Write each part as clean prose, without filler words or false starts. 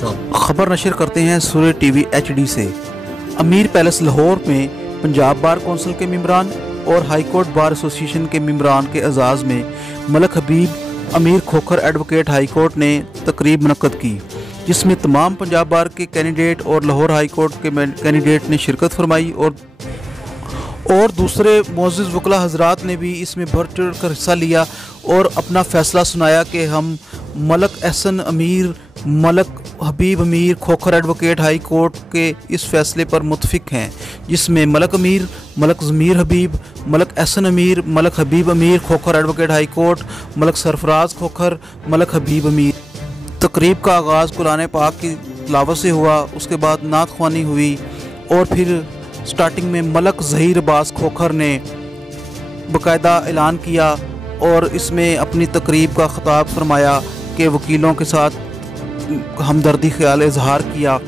खबर नशर करते हैं सूरज टीवी HD से। अमीर पैलेस लाहौर में पंजाब बार कौंसिल के मेंबरान और हाई कोर्ट बार एसोसिएशन के मेंबरान के एजाज़ में Malak Habib Amir Khokhar advocate high court ने तकरीब मुनक्कद की, जिसमें तमाम पंजाब बार के कैंडिडेट और लाहौर हाई कोर्ट के कैंडिडेट ने शिरकत फरमाई और दूसरे मोअज़्ज़िज़ वकला हज़रात ने भी इसमें बढ़ चढ़ कर हिस्सा लिया और अपना फ़ैसला सुनाया कि हम मलक एहसन अमीर Malik Habib Amir Khokhar advocate high court के इस फ़ैसले पर मुतफ़िक हैं, जिसमें मलक अमीर मलक ज़मीर हबीब मलक एहसन अमीर Malik Habib Amir Khokhar advocate high court Malik Sarfraz Khokhar Malik Habib Amir. तकरीब का आगाज़ कुरान पाक की तिलावत से हुआ, उसके बाद नात ख्वानी हुई और फिर स्टार्टिंग में मलक ज़हीर अब्बास खोखर ने बाकायदा ऐलान किया और इसमें अपनी तकरीब का ख़िताब फरमाया कि वकीलों के साथ हमदर्दी ख्याल इजहार किया।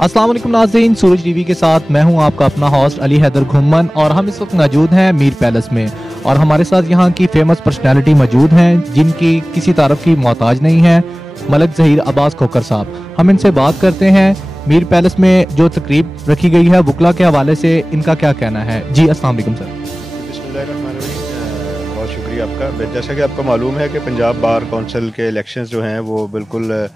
अस्सलाम वालेकुम नाज़रीन, सूरज टीवी के साथ मैं हूं आपका अपना होस्ट अली हैदर घुम्मन और हम इस वक्त मौजूद हैं मीर पैलेस में और हमारे साथ यहां की फेमस पर्सनैलिटी मौजूद हैं जिनकी किसी तारफ की मोहताज नहीं है, मलक ज़हीर अब्बास खोखर साहब। हम इनसे बात करते हैं मीर पैलेस में जो तकरीब रखी गई है वकला के हवाले से इनका क्या कहना है। जी अस्सलाम वालेकुम सर। बिस्मिल्लाहिर्रहमानिर्रहीम, बहुत शुक्रिया आपका। जैसा कि आपको मालूम है कि पंजाब बार कौंसिल के इलेक्शंस जो हैं वो बिल्कुल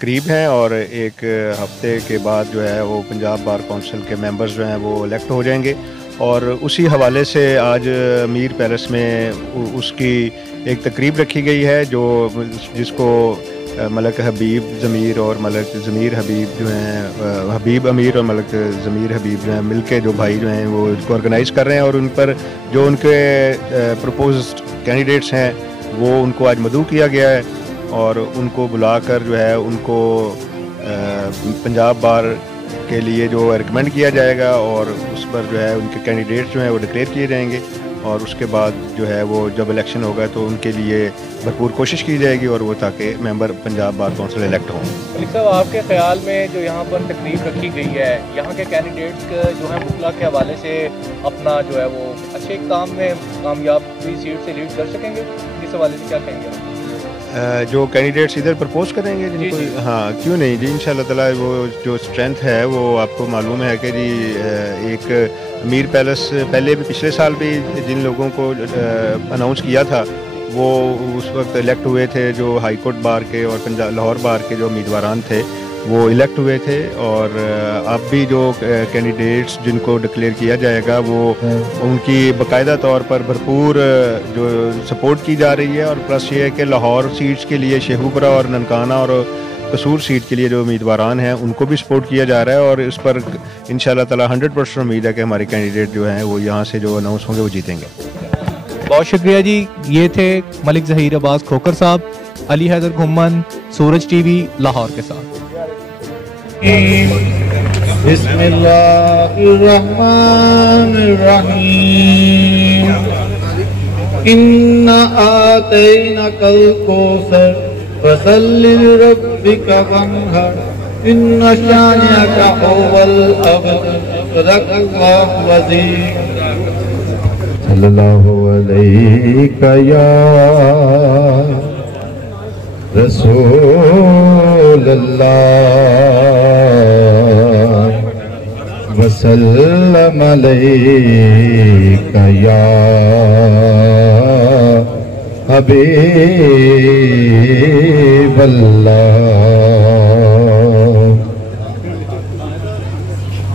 करीब हैं और एक हफ्ते के बाद जो है वो पंजाब बार कौंसिल के मेंबर्स जो हैं वो इलेक्ट हो जाएंगे और उसी हवाले से आज मीर पैलेस में उसकी एक तकरीब रखी गई है जो जिसको मलक हबीब ज़मीर और मलक ज़मीर हबीब जो हैं हबीब अमीर और मलक ज़मीर हबीब जो हैं मिलके जो भाई जो हैं वो इसको ऑर्गेनाइज़ कर रहे हैं और उन पर जो उनके प्रपोज्ड कैंडिडेट्स हैं वो उनको आज मदऊ किया गया है और उनको बुलाकर जो है उनको पंजाब बार के लिए जो रिकमेंड किया जाएगा और उस पर जो है उनके कैंडिडेट्स जो हैं वो डिक्लेयर किए जाएंगे और उसके बाद जो है वो जब इलेक्शन होगा तो उनके लिए भरपूर कोशिश की जाएगी और वो ताकि member Punjab bar council elect हों। मलिक साहब, आपके ख्याल में जो यहाँ पर तकरीब रखी गई है, यहाँ के कैंडिडेट्स जो हैं वकला के हवाले से अपना जो है वो अच्छे काम में कामयाबी सीट से लीड कर सकेंगे, इस हवाले से क्या कहेंगे? जो कैंडिडेट्स इधर प्रपोज करेंगे जिनको, हाँ क्यों नहीं जी, इंशाल्लाह ताला वो जो स्ट्रेंथ है वो आपको मालूम है कि जी एक मीर पैलेस पहले भी पिछले साल भी जिन लोगों को अनाउंस किया था वो उस वक्त इलेक्ट हुए थे, जो हाई कोर्ट बार के और पंजाब लाहौर बार के जो उम्मीदवारान थे वो इलेक्ट हुए थे और अब भी जो कैंडिडेट्स जिनको डिक्लेयर किया जाएगा वो उनकी बाकायदा तौर पर भरपूर जो सपोर्ट की जा रही है और प्लस ये है कि लाहौर सीट्स के लिए शेखुपुरा और ननकाना और कसूर सीट के लिए जो उम्मीदवारान हैं उनको भी सपोर्ट किया जा रहा है और इस पर इंशाल्लाह ताला 100% उम्मीद है कि हमारे कैंडिडेट जो हैं वो यहाँ से जो अनाउंस होंगे वो जीतेंगे। बहुत शुक्रिया जी। ये थे मलिक ज़हीर अब्बास खोखर साहब, अली हैदर घुम्मन, सूरज टीवी लाहौर के साथ। बिस्मिल्लाहिर्रहमानिर्रहीम इन्ना आतैनाकल कौसर फसल्लि लिरब्बिका वन्हर इन्ना शानिअका हुवल अबतर सदक़ल्लाहु अज़ीम। सल्लल्लाहु अलैका या रसूल अल्लाह वसल्लम अलैका या हबीब अल्लाह।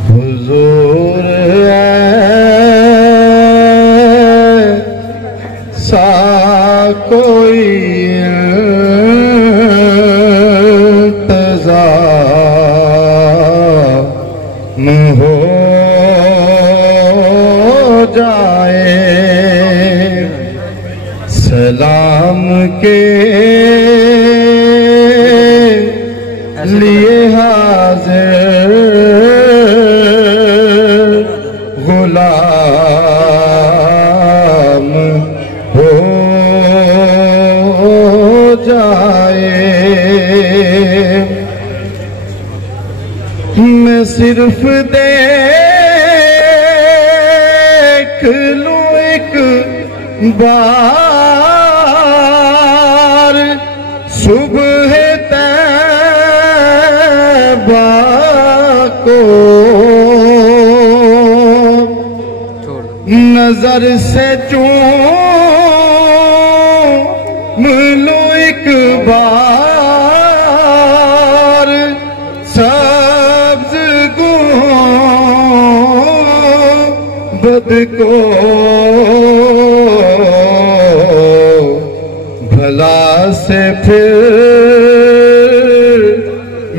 हुजूर सा कोई हो जाए सलाम के लिए हाजिर गुलाम हो जाए। मैं सिर्फ दे बार सुबह तैबा को नजर से चूम लो एक बार, सब्ज गुंबद को भला से फिर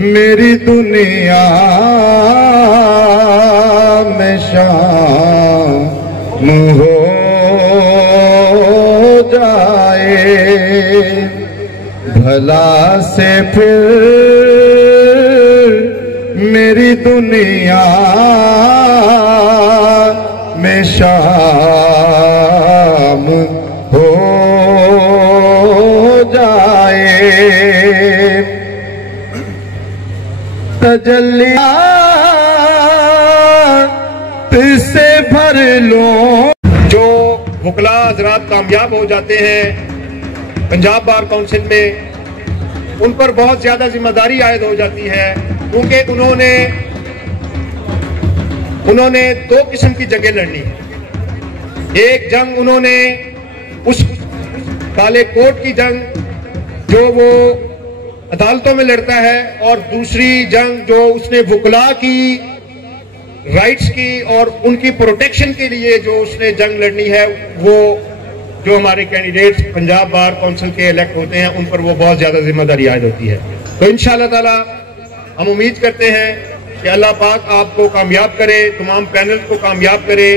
मेरी दुनिया में शाम हो जाए, भला से फिर मेरी दुनिया में शाम हो जाए। तजल्लियात से भर लो। जो वकला हजरात कामयाब हो जाते हैं पंजाब बार काउंसिल में, उन पर बहुत ज्यादा जिम्मेदारी आयद हो जाती है, क्योंकि उन्होंने दो किस्म की जंगें लड़नी है। एक जंग उन्होंने उस काले कोट की जंग जो वो अदालतों में लड़ता है, और दूसरी जंग जो उसने वकला की राइट्स की और उनकी प्रोटेक्शन के लिए जो उसने जंग लड़नी है, वो जो हमारे कैंडिडेट्स पंजाब बार काउंसिल के इलेक्ट होते हैं उन पर वो बहुत ज्यादा जिम्मेदारी आयद होती है। तो इंशाअल्लाह ताला हम उम्मीद करते हैं कि अल्लाह पाक आपको कामयाब करे, तमाम पैनल को कामयाब करे।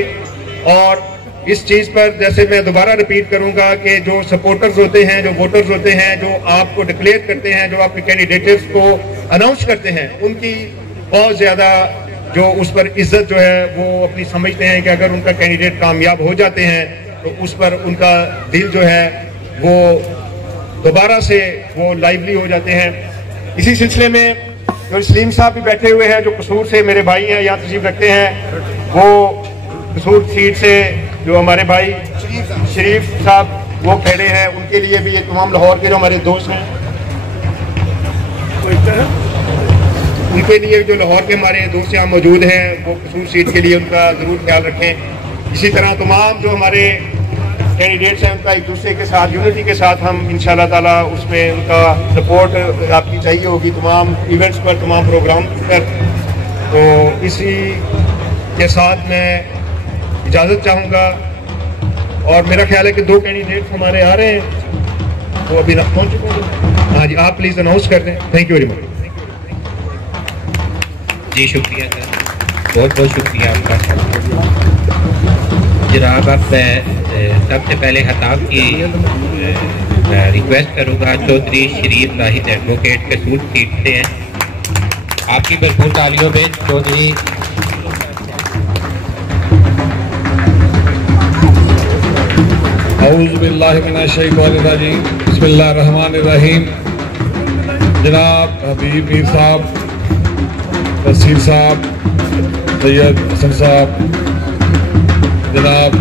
और इस चीज पर जैसे मैं दोबारा रिपीट करूंगा कि जो सपोर्टर्स होते हैं, जो वोटर्स होते हैं, जो आपको डिक्लेयर करते हैं, जो आपके कैंडिडेट्स को अनाउंस करते हैं, उनकी बहुत ज्यादा जो उस पर इज्जत जो है वो अपनी समझते हैं कि अगर उनका कैंडिडेट कामयाब हो जाते हैं तो उस पर उनका दिल जो है वो दोबारा से वो लाइवली हो जाते हैं। इसी सिलसिले में जो सलीम साहब भी बैठे हुए हैं, जो कसूर से मेरे भाई हैं, यहाँ तशरीफ रखते हैं, वो कसूर सीट से जो हमारे भाई शरीफ साहब वो खड़े हैं, उनके लिए भी ये तमाम लाहौर के जो हमारे दोस्त हैं, उनके लिए जो लाहौर के हमारे दोस्त यहाँ मौजूद हैं, वो कसूर सीट के लिए उनका ज़रूर ख्याल रखें। इसी तरह तमाम जो हमारे कैंडिडेट्स हैं उनका एक दूसरे के साथ यूनिटी के साथ हम इंशाल्लाह ताला उसमें उनका सपोर्ट आपकी चाहिए होगी तमाम इवेंट्स पर, तमाम प्रोग्राम पर। तो इसी के साथ मैं इजाज़त चाहूँगा, और मेरा ख्याल है कि दो कैंडिडेट हमारे आ रहे हैं, वो अभी तक पहुँच चुके हैं। हाँ जी, आप प्लीज़ अनाउंस कर दें। Thank you very much. जी शुक्रिया सर, बहुत बहुत शुक्रिया आपका। जनाब अब मैं सबसे पहले खिताब की रिक्वेस्ट करूँगा चौधरी शरीफ लाहिद एडवोकेट कसूर सीट से हैं। आपकी भरपूर तालियों में चौधरी औज़ु बिल्लाहि मिनश शैतानिर रजीम, बिस्मिल्लाहिर रहमानिर रहीम। जनाब हबीब मीर साहब, तहसील साहब, सैयद हसन साहब, जनाब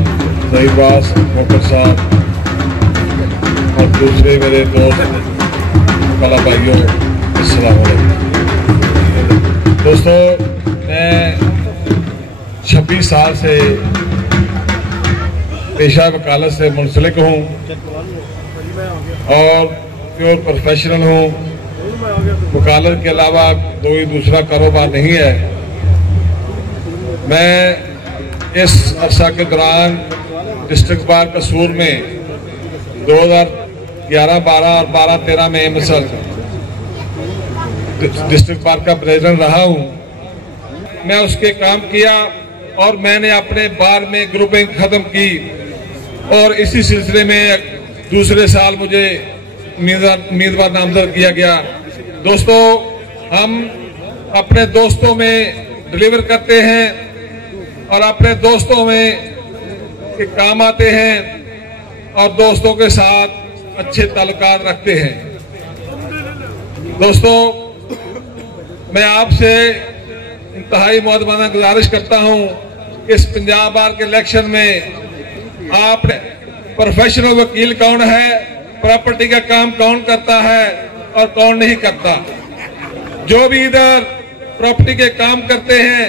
जहीबाज मोकर साहब और दूसरे मेरे दोस्त कला भाइयों, अस्सलाम वालेकुम। दोस्तों, मैं 26 साल से पेशा वकालत से मुंसलिक हूँ और प्योर प्रोफेशनल हूँ। वकालत के अलावा कोई दूसरा कारोबार नहीं है। मैं इस अरसा के दौरान डिस्ट्रिक्ट बार कसूर में 2011, 12 और 12-13 में मिसल डिस्ट्रिक्ट बार का प्रेसिडेंट रहा हूँ। मैं उसके काम किया और मैंने अपने बार में ग्रुपिंग खत्म की, और इसी सिलसिले में दूसरे साल मुझे उम्मीदवार नामजद किया गया। दोस्तों, हम अपने दोस्तों में डिलीवर करते हैं और अपने दोस्तों में के काम आते हैं और दोस्तों के साथ अच्छे ताल्लुकात रखते हैं। दोस्तों, मैं आपसे इंतहाई मुअद्दबाना गुजारिश करता हूं कि इस पंजाब बार के इलेक्शन में आपने प्रोफेशनल वकील कौन है, प्रॉपर्टी का काम कौन करता है और कौन नहीं करता। जो भी इधर प्रॉपर्टी के काम करते हैं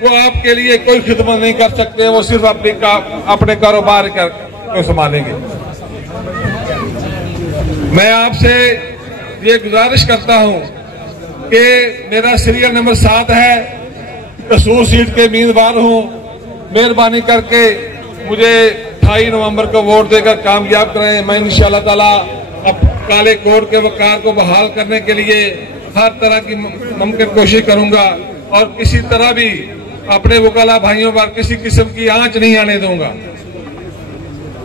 वो आपके लिए कोई खिदमत नहीं कर सकते, वो सिर्फ अपने कारोबार को संभालेंगे। मैं आपसे ये गुजारिश करता हूं कि मेरा सीरियल नंबर 7 है, कसूर सीट के उम्मीदवार हूं। मेहरबानी करके मुझे 28 नवंबर को वोट देकर कामयाब करें। मैं इंशाअल्लाह ताला अब काले कोट के वकार को बहाल करने के लिए हर तरह की मुमकिन कोशिश करूंगा और किसी तरह भी अपने वकाला भाइयों पर किसी किस्म की आंच नहीं आने दूंगा।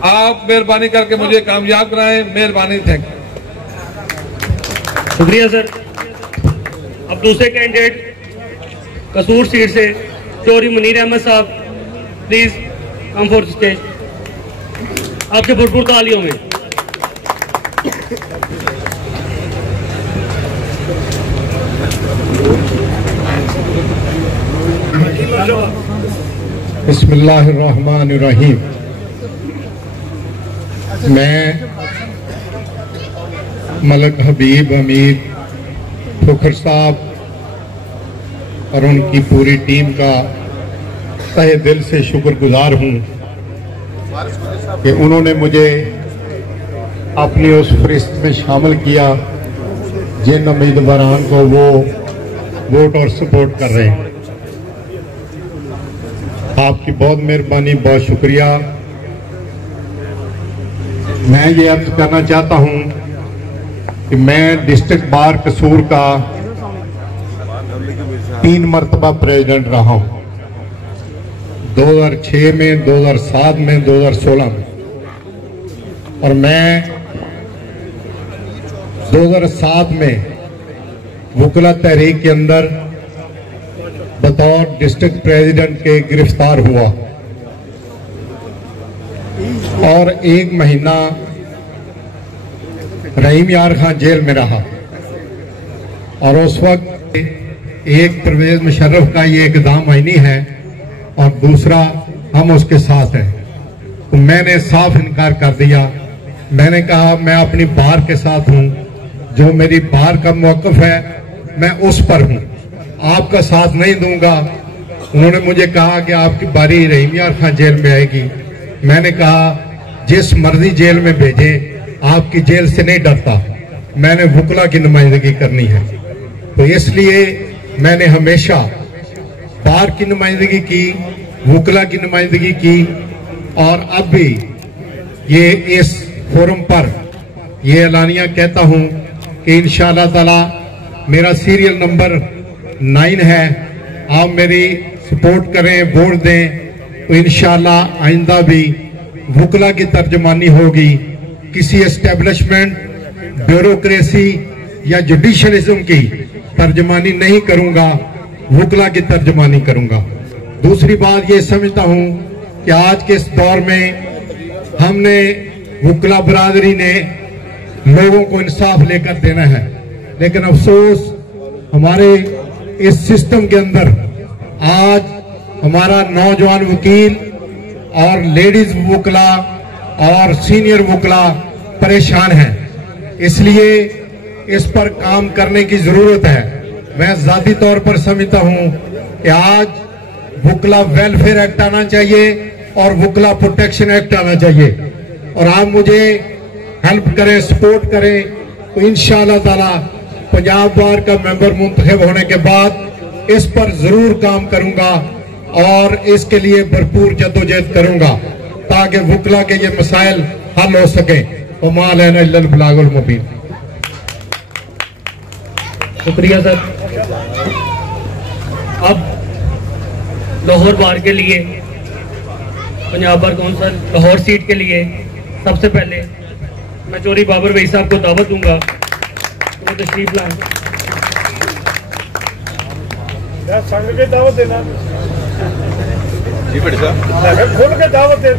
आप मेहरबानी करके मुझे कामयाब कराएं। मेहरबानी, थैंक यू। शुक्रिया सर। अब दूसरे कैंडिडेट कसूर सीट से चौधरी मुनीर अहमद साहब, प्लीज कम फॉर स्टेज। आपके भरपूर तालियों में। बिस्मिल्लाहिर्रहमानिर्रहीम। मैं मलक हबीब अमीर फुखर साहब और उनकी पूरी टीम का तहे दिल से शुक्रगुजार हूँ कि उन्होंने मुझे अपनी उस फहरिस्त में शामिल किया जिन उम्मीदवारों को वो वोट और सपोर्ट कर रहे हैं। आपकी बहुत मेहरबानी, बहुत शुक्रिया। मैं ये अर्ज करना चाहता हूँ कि मैं डिस्ट्रिक्ट बार कसूर का 3 मरतबा प्रेसिडेंट रहा हूँ, 2006 में, 2007 में, 2016 में। और मैं 2007 में वकला तहरीक के अंदर बतौर डिस्ट्रिक्ट प्रेसिडेंट के गिरफ्तार हुआ और 1 महीना रहीम यार खान जेल में रहा। और उस वक्त एक परवेज मुशर्रफ का ये इक़दाम आईनी है और दूसरा हम उसके साथ हैं। तो मैंने साफ इनकार कर दिया। मैंने कहा मैं अपनी बार के साथ हूं, जो मेरी बार का मौक़िफ़ है मैं उस पर हूं, आपका साथ नहीं दूंगा। उन्होंने मुझे कहा कि आपकी बारी रहीम यार खान जेल में आएगी। मैंने कहा जिस मर्जी जेल में भेजें, आपकी जेल से नहीं डरता, मैंने वकला की नुमाइंदगी करनी है। तो इसलिए मैंने हमेशा बार की नुमाइंदगी की, वकला की नुमाइंदगी की और अब भी ये इस फोरम पर ये एलानिया कहता हूं कि इंशाअल्लाह ताला मेरा सीरियल नंबर 9 है। आप मेरी सपोर्ट करें, वोट दें, तो इंशाअल्लाह आइंदा भी वकला की तर्जुमानी होगी। किसी एस्टेब्लिशमेंट, ब्यूरोक्रेसी या जुडिशलिज्म की तर्जुमानी नहीं करूंगा, वकला की तर्जुमानी करूंगा। दूसरी बात ये समझता हूं कि आज के इस दौर में हमने वकला बरादरी ने लोगों को इंसाफ लेकर देना है, लेकिन अफसोस हमारे इस सिस्टम के अंदर आज हमारा नौजवान वकील और लेडीज वकला और सीनियर वकला परेशान हैं। इसलिए इस पर काम करने की जरूरत है। मैं जाती तौर पर समझता हूं कि आज वकला वेलफेयर एक्ट आना चाहिए और वकला प्रोटेक्शन एक्ट आना चाहिए। और आप मुझे हेल्प करें, सपोर्ट करें, तो इंशाअल्लाह ताला पंजाब बार का मेंबर मुंतखब होने के बाद इस पर जरूर काम करूंगा और इसके लिए भरपूर जद्दोजहद करूंगा ताकि वकला के ये मसाइल हल हो सके। वमा लना इल्लल बलागुल मुबीन। शुक्रिया सर। अब लाहौर बार के लिए, Punjab bar council Lahore seat के लिए सबसे पहले मैं चौधरी बाबर भाई साहब को दावत दूंगा तो तशरीफ लाएं। संग के दावत देना जी बड़ी साहब, खोल के दावत दे।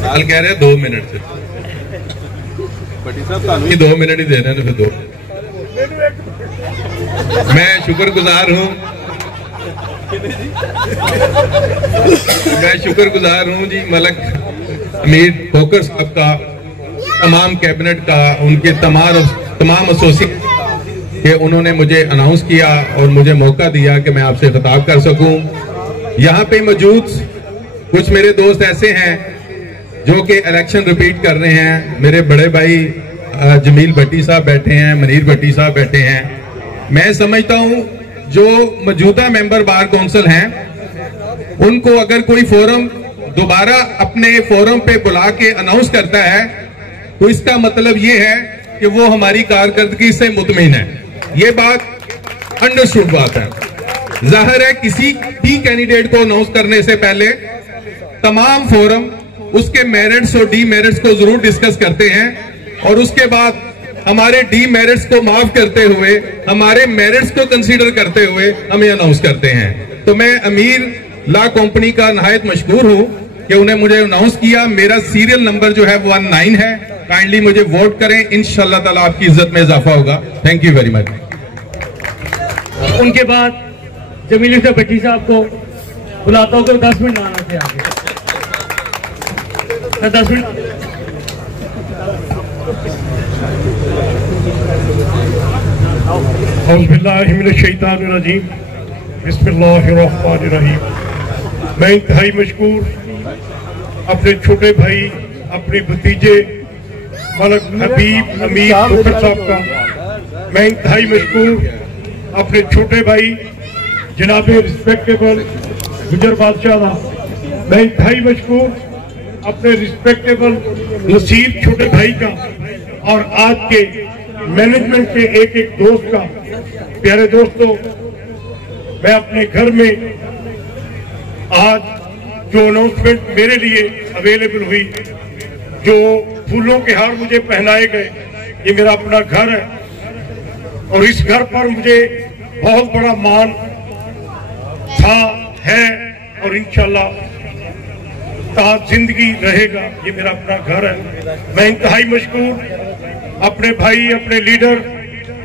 साल कह रहे हैं 2 मिनट से, बड़ी साहब 2 मिनट ही दे रहे हैं, फिर 2। मैं शुक्रगुजार हूँ, मैं शुक्रगुजार हूँ जी मलक अमीर खोकर साहब का, तमाम कैबिनेट का, उनके तमाम एसोसिएट के उन्होंने मुझे अनाउंस किया और मुझे मौका दिया कि मैं आपसे खिताब कर सकूं। यहाँ पे मौजूद कुछ मेरे दोस्त ऐसे हैं जो कि इलेक्शन रिपीट कर रहे हैं। मेरे बड़े भाई जमील भट्टी साहब बैठे हैं, मनीर भट्टी साहब बैठे हैं। मैं समझता हूं जो मौजूदा मेंबर बार काउंसिल हैं उनको अगर कोई फोरम दोबारा अपने फोरम पे बुला के अनाउंस करता है तो इसका मतलब ये है कि वो हमारी कारकर्दगी से मुतमिन है। ये बात अंडरस्टूड बात है। जाहिर है किसी भी कैंडिडेट को अनाउंस करने से पहले तमाम फोरम उसके मेरिट्स और डीमेरिट्स को जरूर डिस्कस करते हैं और उसके बाद हमारे डीमेरिट्स को माफ करते हुए, हमारे मेरिट्स को कंसीडर करते हुए हमें अनाउंस करते हैं। तो मैं अमीर लॉ कंपनी का नहायत मशकूर हूं कि उन्हें मुझे अनाउंस किया। मेरा सीरियल नंबर जो है 19 है। काइंडली मुझे वोट करें, इंशाल्लाह ताला आपकी इज्जत में इजाफा होगा। Thank you very much. उनके बाद जमील भट्टी साहब को बुलाता हूँ, 10 मिनट आना थे आगे। 10 मिनट। औज़ुबिल्लाहिमिनश्शैतानिर्रजीम, बिस्मिल्लाहिर्रहमानिर्रहीम। मैं इंतहाई मशकूर अपने छोटे भाई, अपने भतीजे मलक हबीब अमीर खोकर साहब का। मैं इंतहाई मशकूर अपने छोटे भाई जनाबे रिस्पेक्टेबल गुजर बादशाह का। मैं इंतहाई मशकूर अपने रिस्पेक्टेबल नसीर छोटे भाई का और आज के मैनेजमेंट के एक एक दोस्त का। प्यारे दोस्तों, मैं अपने घर में आज जो अनाउंसमेंट मेरे लिए अवेलेबल हुई, जो फूलों के हार मुझे पहनाए गए, ये मेरा अपना घर है और इस घर पर मुझे बहुत बड़ा मान था, है और इंशाल्लाह ता जिंदगी रहेगा। ये मेरा अपना घर है। मैं इंतहाई मशकूर अपने भाई, अपने लीडर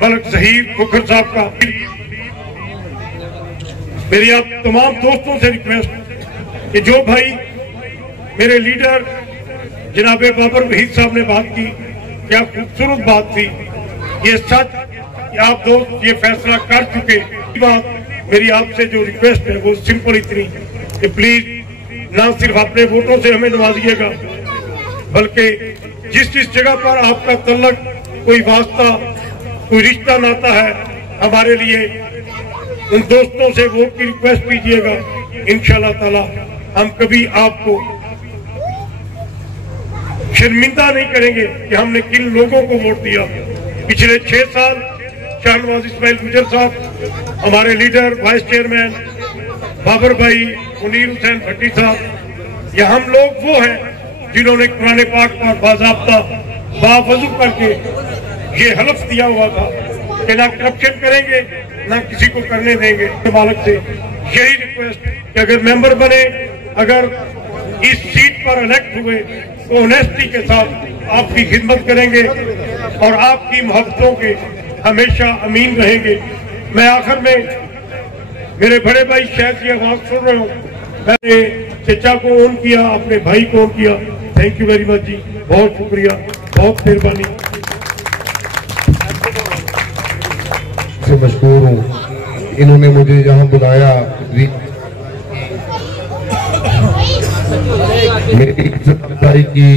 मलक ज़हीर खोकर साहब का। मेरी आप तमाम दोस्तों से रिक्वेस्ट कि जो भाई मेरे लीडर जनाबे बाबर वहीद साहब ने बात की, क्या खूबसूरत बात थी। ये सच कि आप दोस्त ये फैसला कर चुके। बात मेरी आपसे जो रिक्वेस्ट है वो सिंपल इतनी कि प्लीज ना सिर्फ अपने वोटों से हमें नवाजिएगा, बल्कि जिस जिस जगह पर आपका तल्लक, कोई वास्ता, कोई रिश्ता नाता है, हमारे लिए उन दोस्तों से वोट की रिक्वेस्ट कीजिएगा। इंशाल्लाह ताला हम कभी आपको शर्मिंदा नहीं करेंगे कि हमने किन लोगों को वोट दिया। पिछले 6 साल शाहनवाज इस्माइल गुजर साहब, हमारे लीडर वाइस चेयरमैन बाबर भाई, मुनीर हुसैन भट्टी साहब, या हम लोग वो हैं जिन्होंने कुरान पाक पर बाज़ाब्ता बावजू करके ये हलफ दिया हुआ था कि ना करप्शन करेंगे, ना किसी को करने देंगे। मालिक से यही रिक्वेस्ट कि अगर मेंबर बने, अगर इस सीट पर इलेक्ट हुए तो ऑनेस्टी के साथ आपकी खिदमत करेंगे और आपकी मोहब्बतों के हमेशा अमीन रहेंगे। मैं आखिर में मेरे बड़े भाई शायद ये आवाज सुन रहे हो, मैंने चचा को ऑन किया, अपने भाई को ऑन किया। थैंक यू वेरी मच जी, बहुत शुक्रिया, बहुत मेहरबानी। से मशहूर हूँ, इन्होंने मुझे यहाँ बुलाया, मेरी इज्जतदारी की।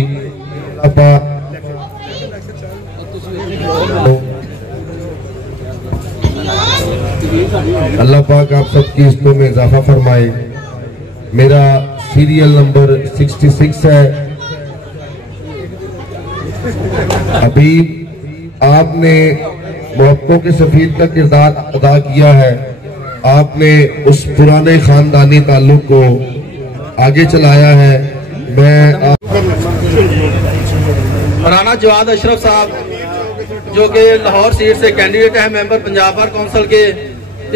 अल्लाह पाक आप सबकी इज्जतों में इजाफा फरमाए। मेरा सीरियल नंबर 66 है। अभी आपने मोहब्बतों के सफीर का किरदार अदा किया है। आपने उस पुराने खानदानी ताल्लुक को आगे चलाया है। मैं राना जवाद अशरफ साहब जो कि लाहौर सीट से कैंडिडेट है, मेंबर पंजाब बार काउंसिल के,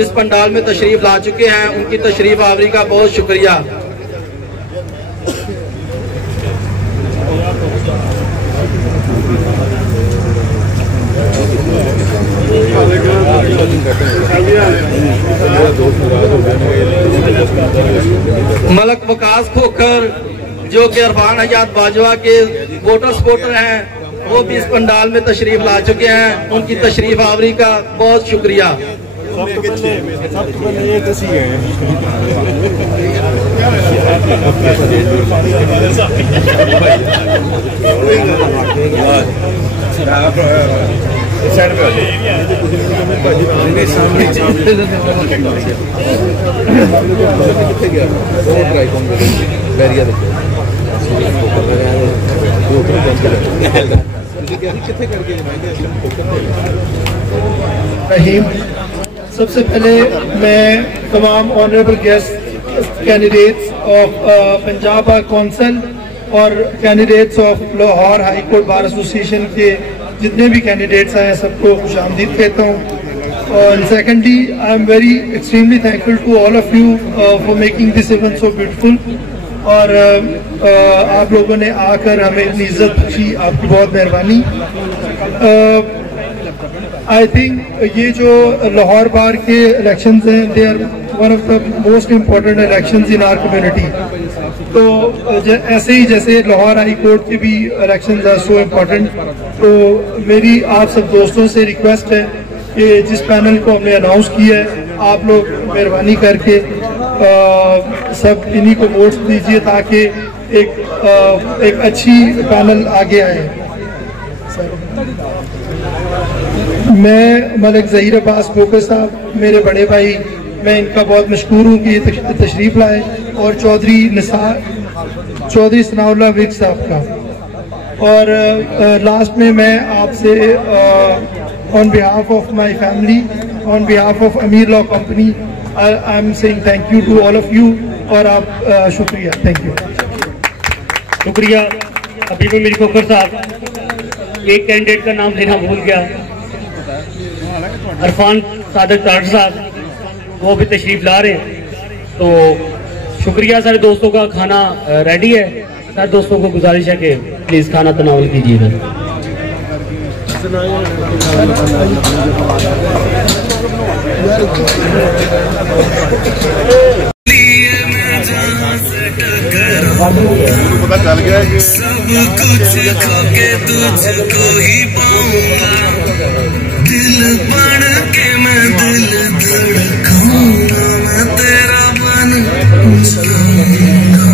इस पंडाल में तशरीफ ला चुके हैं। उनकी तशरीफ आवरी का बहुत शुक्रिया। मलक वकास खोकर जो कि इरफान हयात बाजवा के वोटर सपोर्टर हैं, वो भी इस पंडाल में तशरीफ ला चुके हैं। उनकी तशरीफ आवरी का बहुत शुक्रिया। सबसे पहले मैं तमाम honourable guest candidates of Punjab bar council और candidates of Lahore high court bar association के जितने भी कैंडिडेट्स आए हैं सबको खुशामदीद कहता हूँ। और secondly I am very extremely thankful to all of you for making this event so beautiful. और आप लोगों ने आकर हमें इतनी इज्जत बख्शी, आपकी बहुत मेहरबानी। आई थिंक ये जो लाहौर बार के इलेक्शंस हैं, they are one of the most important elections in our community. तो ऐसे ही जैसे लाहौर हाई कोर्ट के भी इलेक्शंस आर सो इम्पोर्टेंट, तो मेरी आप सब दोस्तों से रिक्वेस्ट है कि जिस पैनल को हमने अनाउंस किया है, आप लोग मेहरबानी करके सब इन्हीं को वोट्स दीजिए ताकि एक अच्छी पैनल आगे आए। मैं मलिक ज़हीर अब्बास बोकर साहब, मेरे बड़े भाई, मैं इनका बहुत मशहूर हूँ कि ये तशरीफ लाए, और चौधरी सनाउल्लाह विग साहब का। और लास्ट में मैं आपसे on behalf of my family, on behalf of Amir law company, I am saying thank you to all of you. और आप शुक्रिया, थैंक यू। शुक्रिया अभी भी मीर खोखर साहब। एक कैंडिडेट का नाम लेना भूल गया, इरफान सादक तारड़ साहब, वो भी तशरीफ ला रहे हैं। तो शुक्रिया। सारे दोस्तों का खाना रेडी है। सारे दोस्तों को गुजारिश है कि प्लीज खाना तनावल कीजिएगा। पता चल गया कि सब कुछ खो के तुझको ही पाऊंगा, दिल बन के मैं दिल धड़काऊंगा, मैं तेरा बन जाऊंगा,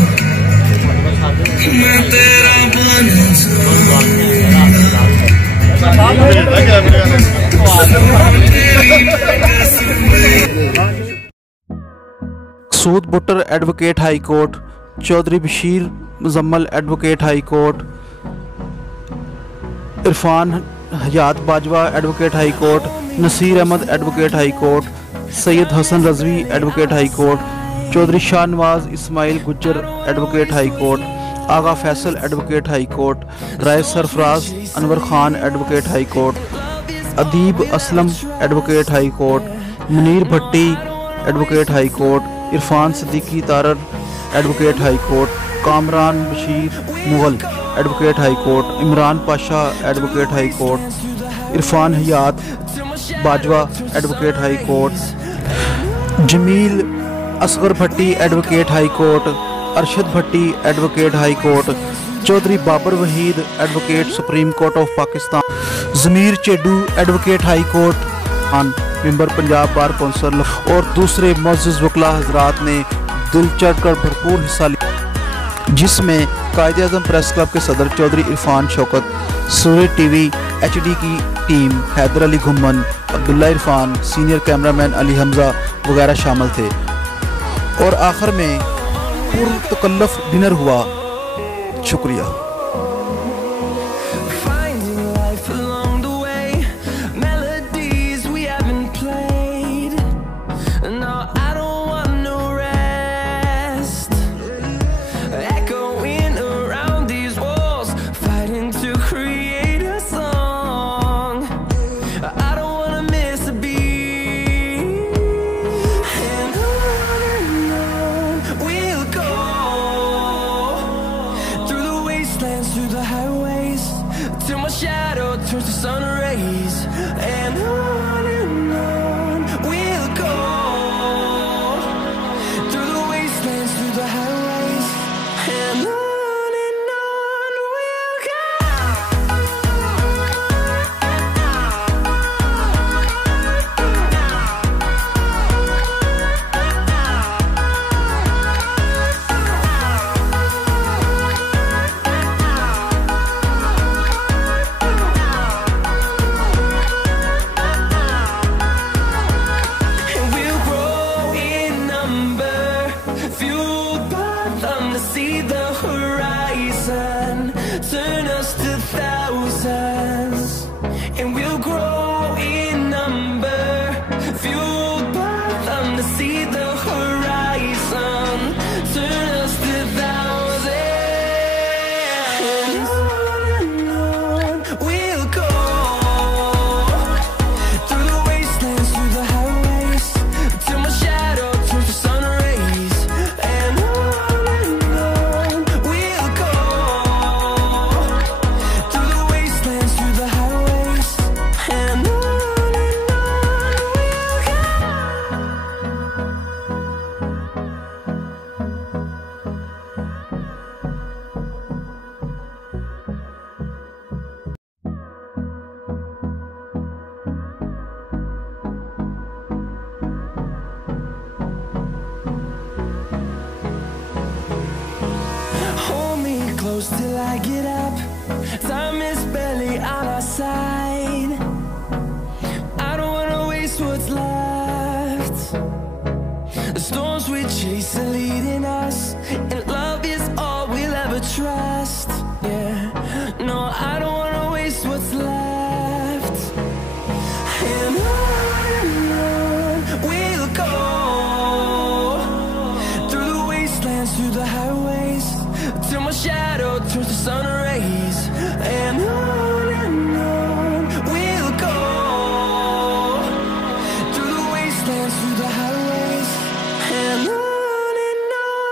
मैं तेरा बन Sood Buttar advocate high court, Chaudhry Bashir Muzammil advocate high court, Irfan Hayat Bajwa advocate high court, Naseer Ahmad advocate high court, Syed Hasan Rizvi advocate high court, Chaudhry Shahnawaz Ismail Gujjar advocate high court, Agha Faisal advocate high court, Rai Sarfraz Anwar Khan advocate high court, Adeeb Aslam advocate high court, Munir Bhatti advocate high court, Irfan Siddiqui Tarar advocate high court, Kamran Bashir Mughal advocate high court, Imran Pasha advocate high court, Irfan Hayat Bajwa advocate high court, Jameel Asghar Bhatti advocate high court, Arshad Bhatti advocate high court, Chaudhry Babar Waheed advocate supreme court of Pakistan, Zameer Chedu advocate high court, member Punjab bar council और दूसरे मुअज़्ज़िज़ वकला हज़रात ने दिल चढ़कर भरपूर हिस्सा लिया, जिसमें कायद-ए-आज़म प्रेस क्लब के सदर चौधरी इरफान शौकत, सूरज टीवी HD की टीम, हैदर अली घुम्मन, अब्दुल्ला इरफान, सीनियर कैमरामैन अली हमजा वगैरह शामिल थे। और आखिर में पुरतकल्लफ डिनर हुआ। शुक्रिया। through the highways till my shadow turns to sun rays, and on we'll go through the wastelands, through the highways, and on. see the horizon, turn us to thousands, and we'll grow in number, fueled by them to see the horizon, turn us to thousands, and on we'll go, through the wastelands, through the highways, till my shadow turns to sun rays, and on we'll go, through the wastelands, through the highways, and on we'll go. Hold me close till I get up. Time is barely on our side. I don't wanna waste what's left. The storms we chase are leading us, and love is all we'll ever trust. Yeah, no, I don't wanna waste what's left. And on we'll go, through the wastelands, through the highways, till my shadow turns to sun rays, and on we'll go, through the wastelands, through the highways, and on we'll go.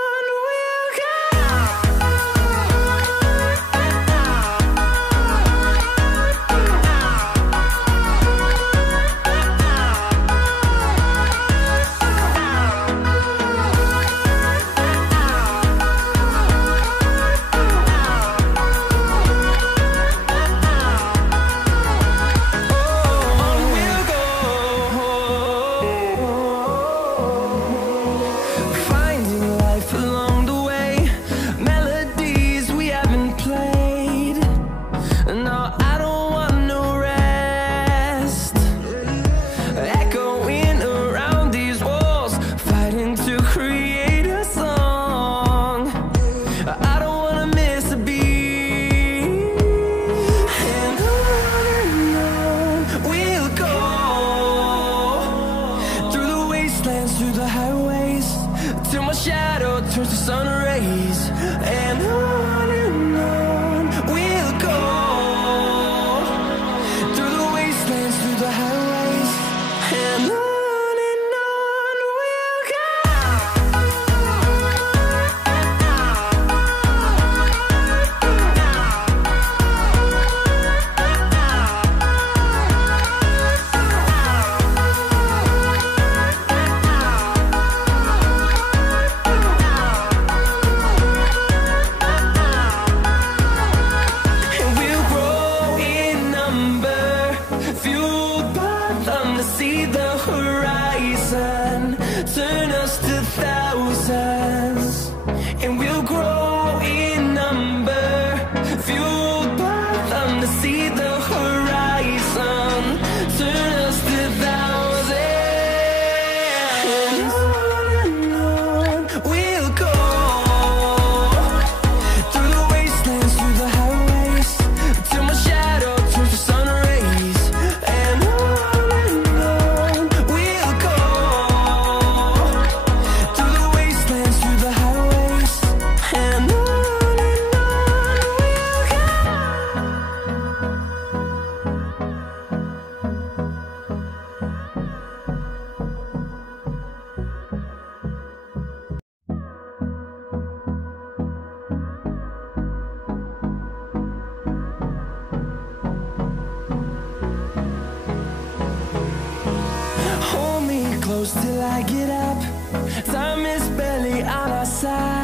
Finding life along the way, melodies we haven't played. No, I don't want no rest. Echoing around these walls, fighting to create a song. I don't wanna miss a beat. And on we'll go, through the wastelands, through the highways, till my shadow turns to sun rays, and on we'll go, through the wastelands, through the highways, and on we'll go. And we'll grow in number, fueled by them to see the horizon, turn us to thousands, and we'll grow in number, fueled by them to see the horizon, turn us to thousands, and on we'll go, through the wastelands, through the highways, till my shadow turns to sun rays, and on we'll go, through the wastelands, through the highways, and on we'll go. Hold me close till I get up. Time is barely on our side.